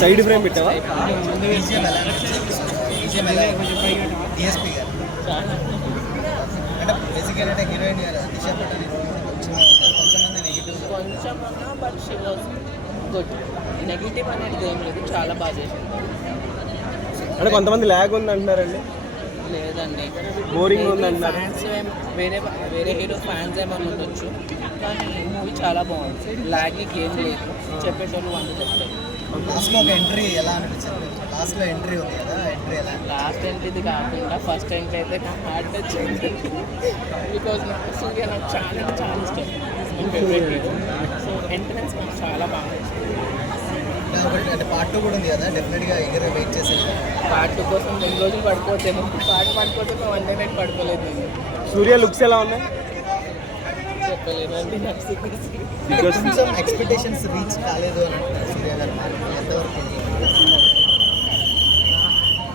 Side frame పెట్టావా? DSP గారు అంటే బేసిక్గా అంటే హీరోయిన్ గారు దిశ పట్టాలి కొంచెమంది నెగిటివ్ కొంచెం అన్నా but she was good. Negative అనేది ఏం లేదు, చాలా బాగా చేసింది. అంటే కొంతమంది ల్యాగ్ ఉంది అంటున్నారండి, లేదండి బోరింగ్ ఉంది అంటున్నారు. ఫ్యాన్స్ వేరే వేరే హీరో ఫ్యాన్స్ ఏమైనా ఉండొచ్చు, కానీ మూవీ చాలా బాగుంది. లాగింగ్ ఏం లేదు, చెప్పేటోళ్ళు వంద చెప్తారు. లాస్ట్లో ఒక ఎంట్రీ ఎలా అనిపించింది? లాస్ట్లో ఎంట్రీ ఉంది కదా, ఎంట్రీ ఎలా? లాస్ట్ ఎంట్రీది కాకుండా ఫస్ట్ ఎంట్రీ అయితే నాకు హార్ట్ టచ్ అయింది. బికాజ్ నాకు సూర్య నాకు చాలా చాలా ఇష్టం, సో ఎంట్రన్స్ నాకు చాలా బాగా నచ్చింది. ఒకటి అంటే పార్ట్ 2 కూడా ఉంది కదా, డెఫినెట్గా ఎగర వెయిట్ చేసేది. పార్ట్ 2 కోసం 2 రోజులు పడుకోవచ్చేమో, పార్ట్ పడుకోవచ్చే 1 డే నైట్ పడుకోలేదు నేను. సూర్య లుక్స్ ఎలా ఉన్నాయి? చెప్పలేనండి నాకు సిగ్గుసి. కొంచెం ఎక్స్పెక్టేషన్స్ రీచ్ కాలేదు అని అంటున్నారు సూర్య గారు. ఎంతవరకు?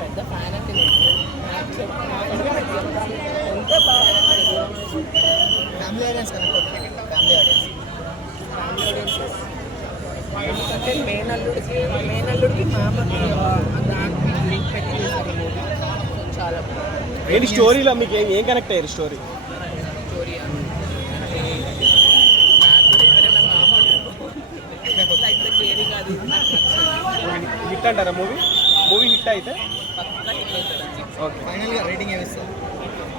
పెద్ద ఫ్యాన్ అంటే నేను ఎంత బాగా ఫ్యామిలీ ఆడియన్స్ కనెక్ట్ అవుతుంది, ఫ్యామిలీ ఆడియన్స్. ఫ్యామిలీ ఆడియన్సెస్ ఎందుకంటే మేనల్లుడికి మామకి దానికి లింక్ పెట్టి చేశారు ఈ మూవీ. చాలా ఏంటి స్టోరీలో మీకు ఏం కనెక్ట్ అయ్యారు? స్టోరీ స్టోరీ నాకు కూడా ఎవరైనా మామూలు లైక్ ద కేరింగ్ అది నాకు నచ్చింది. హిట్ అంటారా మూవీ? మూవీ హిట్ అయితే పక్కా హిట్ అవుతుంది. ఓకే. ఫైనల్గా రేటింగ్ ఏమి ఇస్తారు?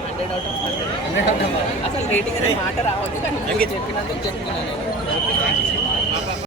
100 out of 100. 100 అసలు రేటింగ్ అనే మాట రావద్దు, కానీ చెప్పినందుకు చెప్తున్నాను నేను.